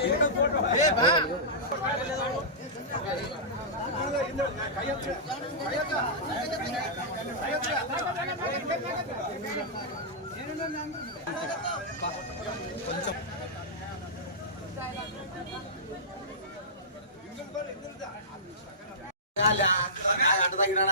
కొంచెం అడ్డ తగ్గినా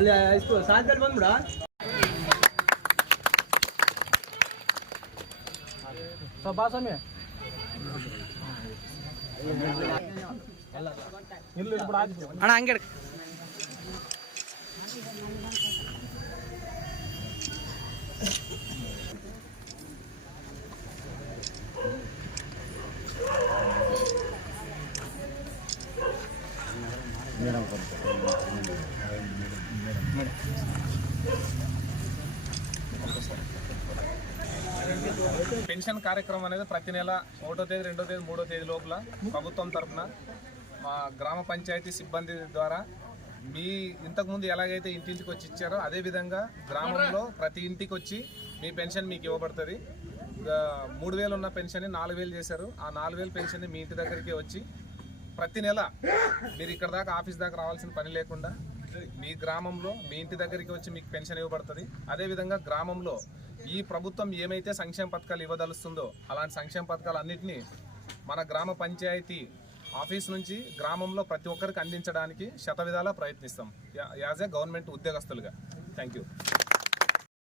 ಅಲ್ಲಿ ಇಷ್ಟು ಸಾಯಂಕಾಲ ಬಂದ್ಬಿಡ ಬಾಸ್ವಾಮಿ ಅಣ್ಣ ಹಂಗೆ ಮೇಡಮ್ పెన్షన్ కార్యక్రమం అనేది ప్రతి నెల ఒకటో తేదీ రెండో తేదీ మూడో తేదీ లోపల ప్రభుత్వం తరఫున మా గ్రామ పంచాయతీ సిబ్బంది ద్వారా మీ ఇంతకుముందు ఎలాగైతే ఇంటింటికి వచ్చి ఇచ్చారో అదేవిధంగా గ్రామంలో ప్రతి ఇంటికి వచ్చి మీ పెన్షన్ మీకు ఇవ్వబడుతుంది మూడు వేలు ఉన్న పెన్షన్ని నాలుగు వేలు చేశారు ఆ నాలుగు వేలు పెన్షన్ మీ ఇంటి దగ్గరికి వచ్చి ప్రతి నెల మీరు ఇక్కడ దాకా ఆఫీస్ దాకా రావాల్సిన పని లేకుండా మీ గ్రామంలో మీ ఇంటి దగ్గరికి వచ్చి మీకు పెన్షన్ ఇవ్వబడుతుంది అదేవిధంగా గ్రామంలో ఈ ప్రభుత్వం ఏమైతే సంక్షేమ పథకాలు ఇవ్వదలుస్తుందో అలాంటి సంక్షేమ పథకాలు అన్నింటినీ మన గ్రామ పంచాయతీ ఆఫీస్ నుంచి గ్రామంలో ప్రతి ఒక్కరికి అందించడానికి శతవిధాలా ప్రయత్నిస్తాం యాజ్ ఏ గవర్నమెంట్ ఉద్యోగస్తులుగా థ్యాంక్ యూ